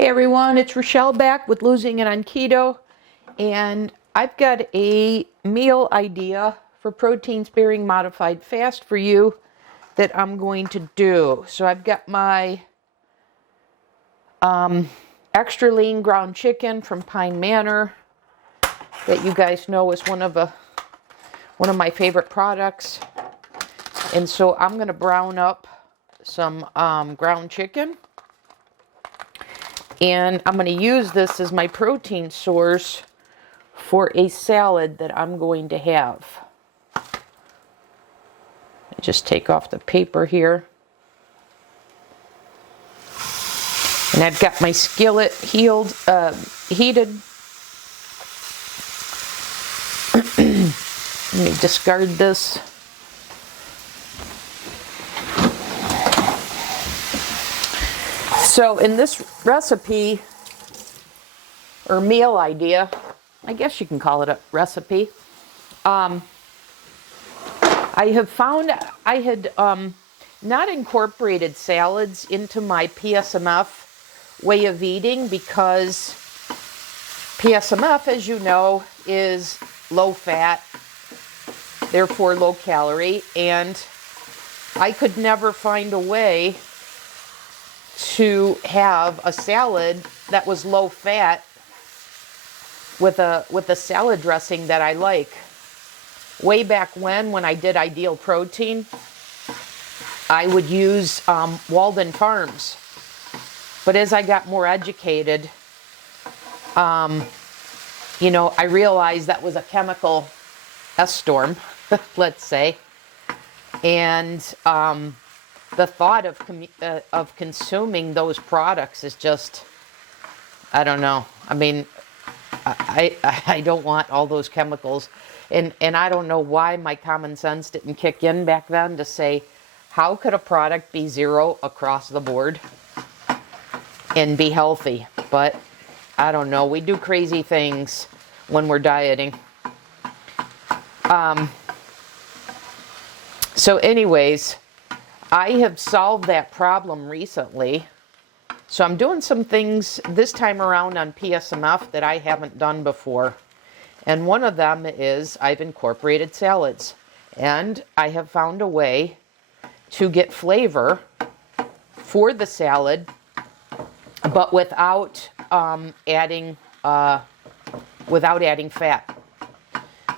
Hey everyone, it's Rochelle back with Losing It on Keto, and I've got a meal idea for protein sparing modified fast for you that I'm going to do. So I've got my extra lean ground chicken from Pine Manor that you guys know is one of my favorite products. And so I'm going to brown up some ground chicken. And I'm going to use this as my protein source for a salad that I'm going to have. Just take off the paper here. And I've got my skillet heated. Let me discard this. So in this recipe, or meal idea, I guess you can call it a recipe, I have found I had not incorporated salads into my PSMF way of eating because PSMF, as you know, is low fat, therefore low calorie, and I could never find a way to have a salad that was low fat with a salad dressing that I like. Way back when I did Ideal Protein, I would use Walden Farms. But as I got more educated, I realized that was a chemical S-storm, let's say. And the thought of consuming those products is just, I don't know. I mean, I don't want all those chemicals. And I don't know why my common sense didn't kick in back then to say, how could a product be zero across the board and be healthy? But I don't know. We do crazy things when we're dieting. So anyways, I have solved that problem recently. So I'm doing some things this time around on PSMF that I haven't done before. And one of them is I've incorporated salads. And I have found a way to get flavor for the salad, but without adding fat.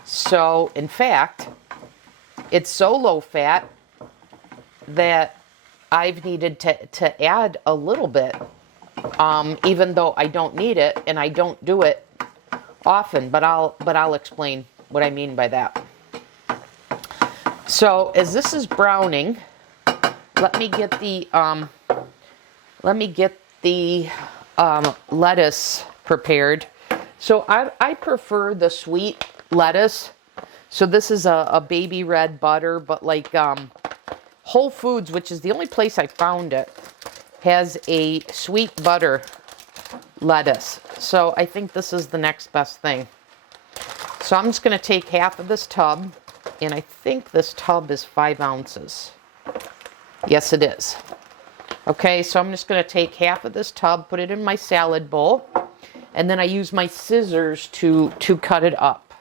So in fact, it's so low fat that I've needed to add a little bit, even though I don't need it and I don't do it often. But I'll explain what I mean by that. So as this is browning, let me get the lettuce prepared. So I prefer the sweet lettuce. So this is a baby red butter, but like Whole Foods, which is the only place I found it, has a sweet butter lettuce. So I think this is the next best thing. So I'm just going to take half of this tub, and I think this tub is 5 ounces. Yes, it is. Okay, so I'm just going to take half of this tub, put it in my salad bowl, and then I use my scissors to cut it up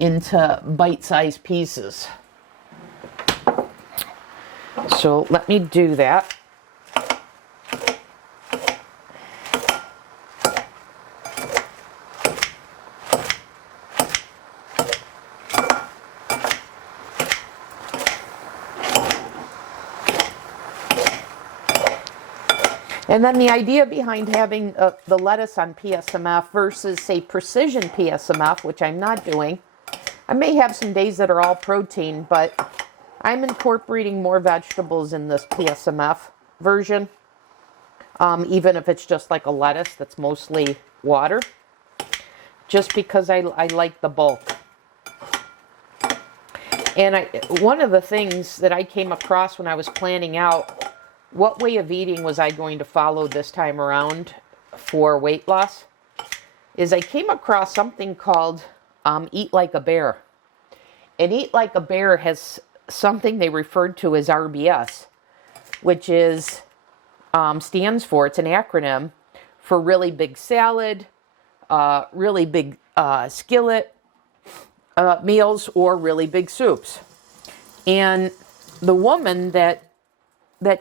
into bite-sized pieces. So let me do that. And then the idea behind having the lettuce on PSMF versus, say, precision PSMF, which I'm not doing. I may have some days that are all protein, but I'm incorporating more vegetables in this PSMF version, even if it's just like a lettuce that's mostly water, just because I like the bulk. And one of the things that I came across when I was planning out what way of eating was I going to follow this time around for weight loss is I came across something called Eat Like a Bear. And Eat Like a Bear has something they referred to as RBS, which is stands for. It's an acronym for really big salad, really big skillet meals, or really big soups. And the woman that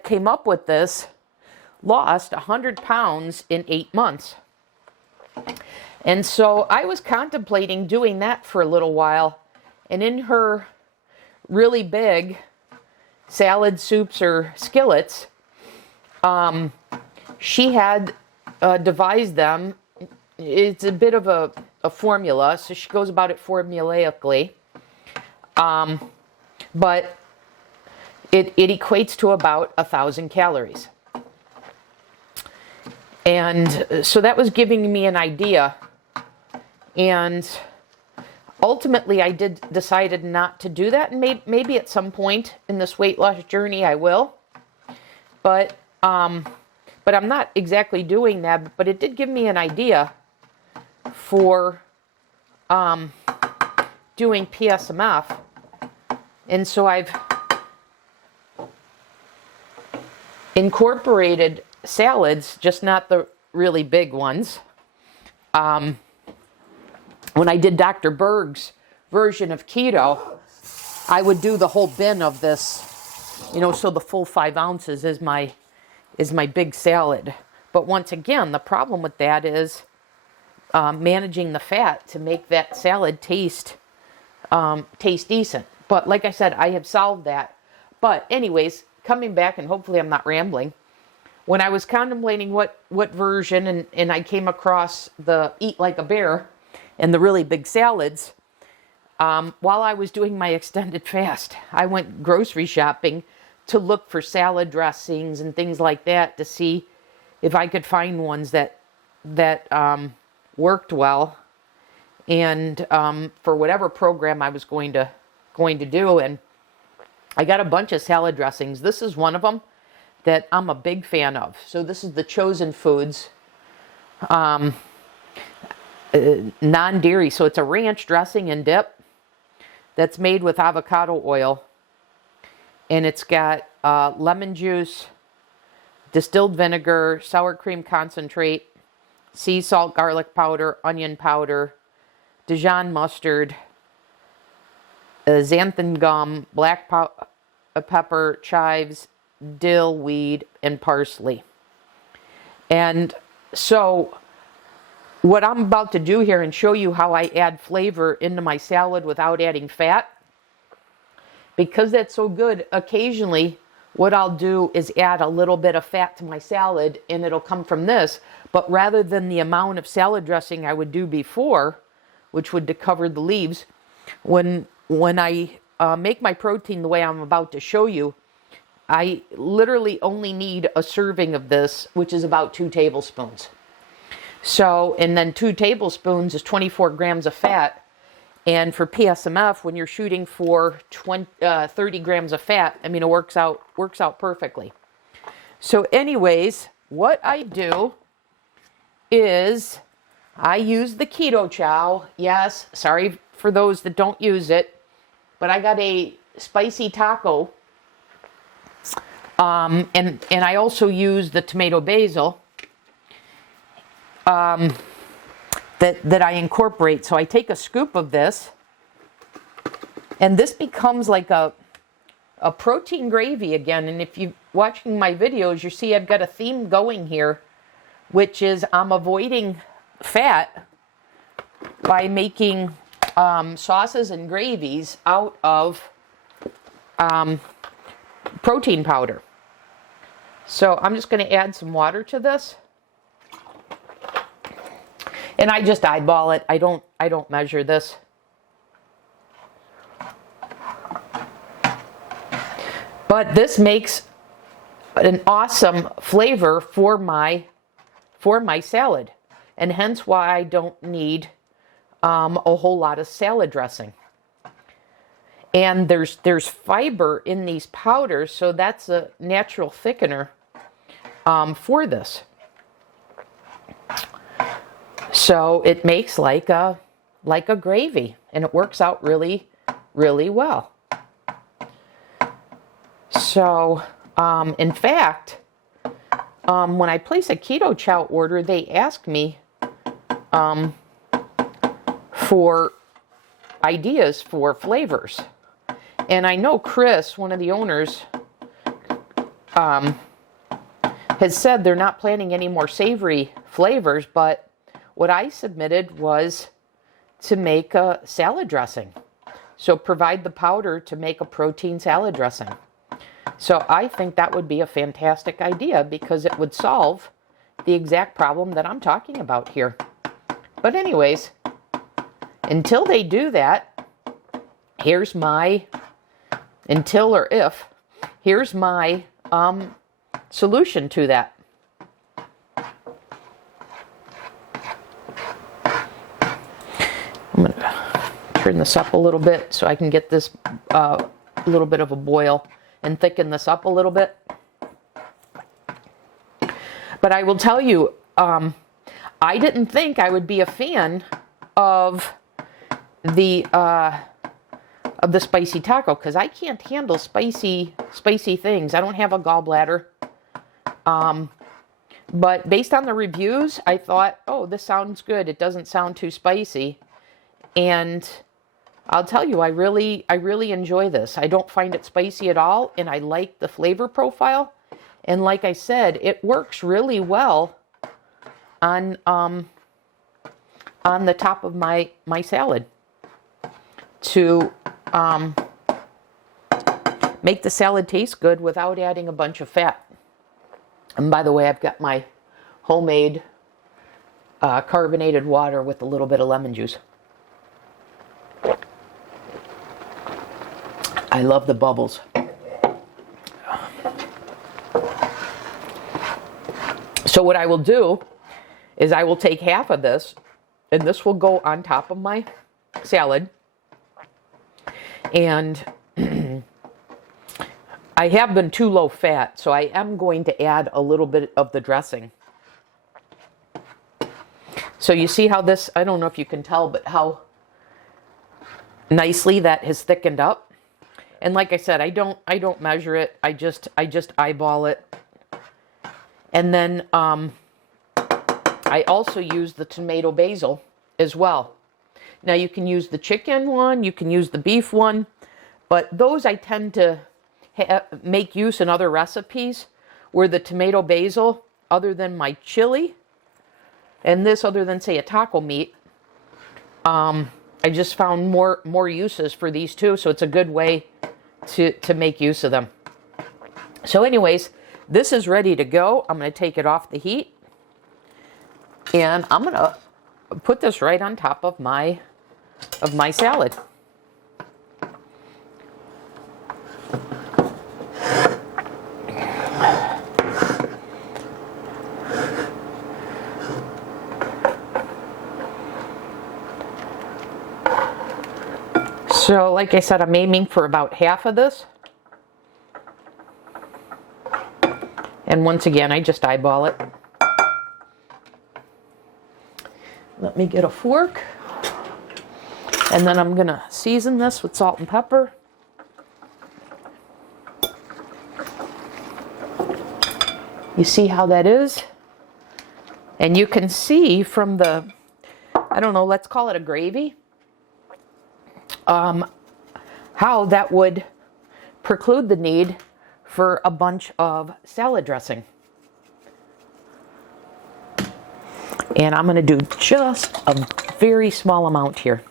came up with this lost 100 pounds in 8 months. And so I was contemplating doing that for a little while. And in her really big salad, soups, or skillets, she had devised them. It's a bit of a formula, so she goes about it formulaically. But it equates to about 1,000 calories. And so that was giving me an idea. And ultimately, I decided not to do that. And maybe at some point in this weight loss journey, I will. But I'm not exactly doing that. But it did give me an idea for doing PSMF. And so I've incorporated salads, just not the really big ones. When I did Dr. Berg's version of keto, I would do the whole bin of this, so the full 5 ounces is my big salad. But once again, the problem with that is managing the fat to make that salad taste decent. But like I said, I have solved that. But anyways, coming back, and hopefully I'm not rambling, when I was contemplating what version, and I came across the Eat Like a Bear and the really big salads, while I was doing my extended fast, I went grocery shopping to look for salad dressings and things like that to see if I could find ones that worked well, and for whatever program I was going to do. And I got a bunch of salad dressings. This is one of them that I'm a big fan of. So this is the Chosen Foods non-dairy. So it's a ranch dressing and dip that's made with avocado oil. And it's got lemon juice, distilled vinegar, sour cream concentrate, sea salt, garlic powder, onion powder, Dijon mustard, xanthan gum, black pepper, chives, dill, weed, and parsley. And so what I'm about to do here and show you how I add flavor into my salad without adding fat, because that's so good, occasionally what I'll do is add a little bit of fat to my salad, and it'll come from this. But rather than the amount of salad dressing I would do before, which would cover the leaves, when I make my protein the way I'm about to show you, I literally only need a serving of this, which is about 2 tablespoons. So, and then 2 tablespoons is 24 grams of fat. And for PSMF, when you're shooting for 30 grams of fat, I mean, it works out perfectly. So anyways, what I do is I use the Keto Chow. Yes, sorry for those that don't use it, but I got a spicy taco. And I also use the tomato basil that I incorporate. So I take a scoop of this, and this becomes like a protein gravy again. And if you're watching my videos, you see I've got a theme going here, which is I'm avoiding fat by making sauces and gravies out of protein powder. So I'm just going to add some water to this. And I just eyeball it. I don't measure this. But this makes an awesome flavor for my salad, and hence why I don't need a whole lot of salad dressing. And there's fiber in these powders, so that's a natural thickener for this. So it makes like a gravy, and it works out really, really well. So, in fact, when I place a Keto Chow order, they ask me for ideas for flavors. And I know Chris, one of the owners, has said they're not planning any more savory flavors, but what I submitted was to make a salad dressing. So provide the powder to make a protein salad dressing. So I think that would be a fantastic idea because it would solve the exact problem that I'm talking about here. But anyways, until they do that, here's my, until or if, here's my solution to that. I'm going to turn this up a little bit so I can get this a little bit of a boil and thicken this up a little bit. But I will tell you, I didn't think I would be a fan of the spicy taco because I can't handle spicy things. I don't have a gallbladder. But based on the reviews, I thought, oh, this sounds good. It doesn't sound too spicy. And I'll tell you, I really enjoy this. I don't find it spicy at all, and I like the flavor profile. And like I said, it works really well on the top of my salad to make the salad taste good without adding a bunch of fat. And by the way, I've got my homemade carbonated water with a little bit of lemon juice. I love the bubbles. So what I will do is I will take half of this, and this will go on top of my salad. And I have been too low fat, so I am going to add a little bit of the dressing. So you see how this, I don't know if you can tell, but how nicely that has thickened up. And like I said, I don't measure it. I just eyeball it. And then I also use the tomato basil as well. Now you can use the chicken one, you can use the beef one, but those I tend to make use in other recipes where the tomato basil, other than my chili, and this other than say a taco meat, I just found more uses for these two, so it's a good way to make use of them. So anyways, this is ready to go. I'm going to take it off the heat, and I'm going to put this right on top of my salad. So like I said, I'm aiming for about half of this. And once again, I just eyeball it. Let me get a fork. And then I'm going to season this with salt and pepper. You see how that is? And you can see from the, I don't know, let's call it a gravy, how that would preclude the need for a bunch of salad dressing. And I'm going to do just a very small amount here.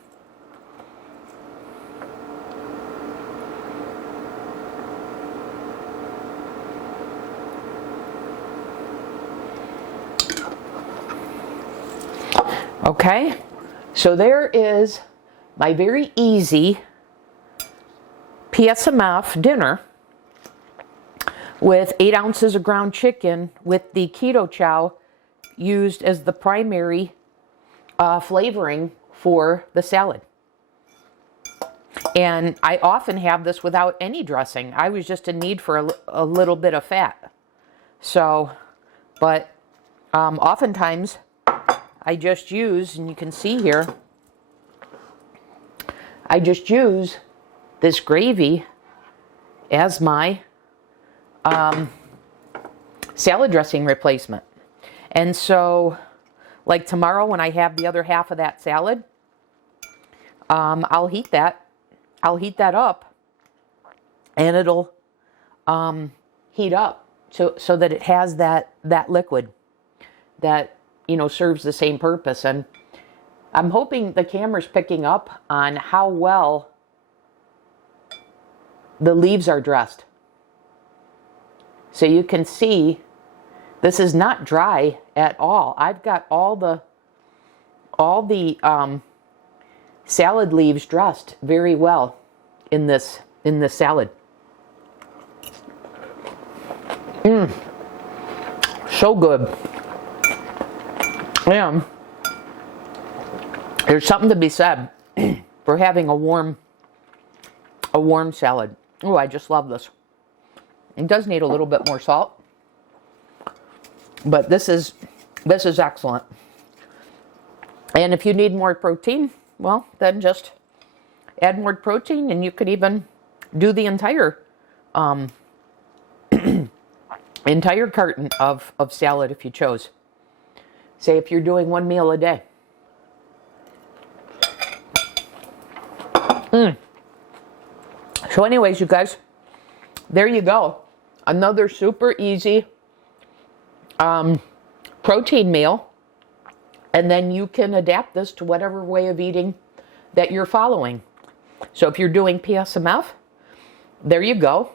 Okay, so there is my very easy PSMF dinner with 8 ounces of ground chicken with the Keto Chow used as the primary flavoring for the salad. And I often have this without any dressing. I was just in need for a little bit of fat. So, but oftentimes I just use, and you can see here, I just use this gravy as my salad dressing replacement. And so, like tomorrow when I have the other half of that salad, I'll heat that up, and it'll heat up so that it has that liquid that, you know, serves the same purpose. And I'm hoping the camera's picking up on how well the leaves are dressed. So you can see this is not dry at all. I've got all the salad leaves dressed very well in this salad. So good. And there's something to be said for having a warm salad. Oh, I just love this. It does need a little bit more salt, but this is excellent. And if you need more protein, well, then just add more protein, and you could even do the entire entire carton of salad if you chose. Say if you're doing one meal a day. So anyways, you guys, there you go. Another super easy protein meal. And then you can adapt this to whatever way of eating that you're following. So if you're doing PSMF, there you go.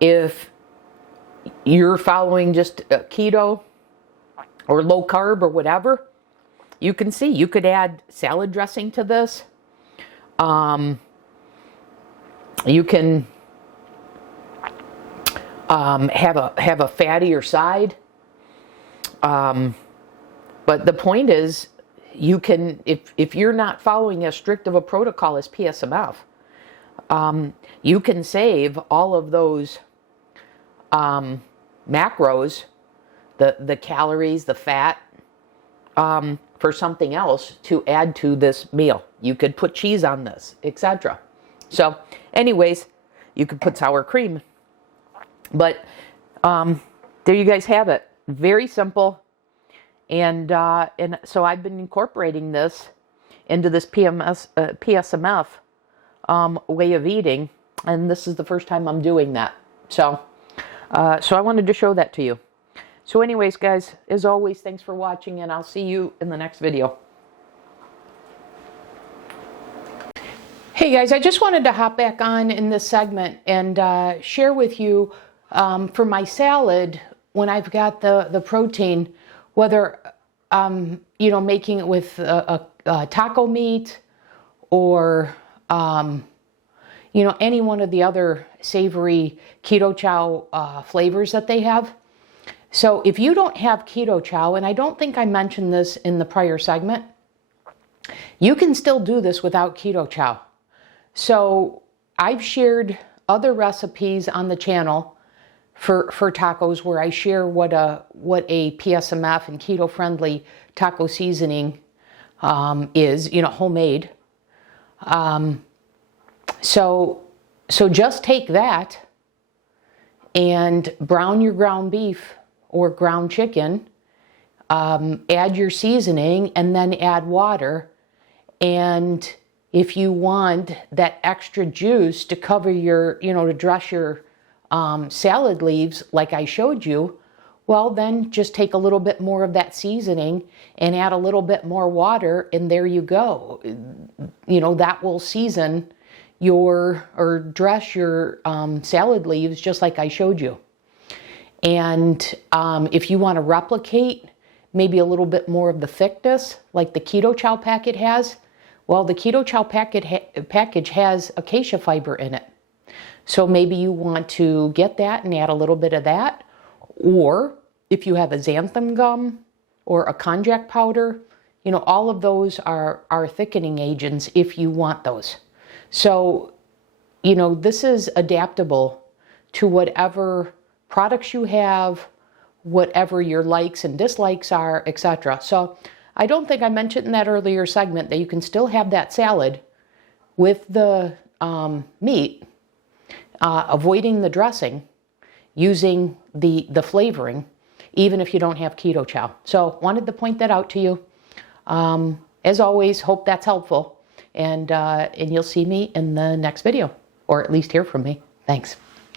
If you're following just keto or low carb or whatever, you can see you could add salad dressing to this. You can have a fattier side. But the point is, you can, if you're not following as strict of a protocol as PSMF, you can save all of those macros, the calories, the fat, for something else to add to this meal. You could put cheese on this, etc. So anyways, you could put sour cream. But there you guys have it. Very simple. And so I've been incorporating this into this PSMF way of eating, and this is the first time I'm doing that. So I wanted to show that to you. So anyways, guys, as always, thanks for watching, and I'll see you in the next video. Hey guys, I just wanted to hop back on in this segment and share with you for my salad, when I've got the protein, whether you know, making it with a taco meat or you know, any one of the other savory keto chow flavors that they have. So if you don't have keto chow, and I don't think I mentioned this in the prior segment, you can still do this without keto chow. So I've shared other recipes on the channel for tacos where I share what a PSMF and keto friendly taco seasoning is, you know, homemade. So just take that and brown your ground beef or ground chicken, add your seasoning, and then add water. And if you want that extra juice to cover your, you know, to dress your salad leaves like I showed you, well, then just take a little bit more of that seasoning and add a little bit more water, and there you go. You know, that will season your, or dress your salad leaves just like I showed you. And if you want to replicate maybe a little bit more of the thickness like the Keto Chow packet has, well, the Keto Chow package has Acacia Fiber in it. So maybe you want to get that and add a little bit of that. Or if you have a xanthan gum or a konjac powder, you know, all of those are thickening agents if you want those. So, you know, this is adaptable to whatever products you have, whatever your likes and dislikes are, etc. So I don't think I mentioned in that earlier segment that you can still have that salad with the meat, avoiding the dressing. using the flavoring, even if you don't have keto chow. So wanted to point that out to you. As always, hope that's helpful. And you'll see me in the next video, or at least hear from me. Thanks.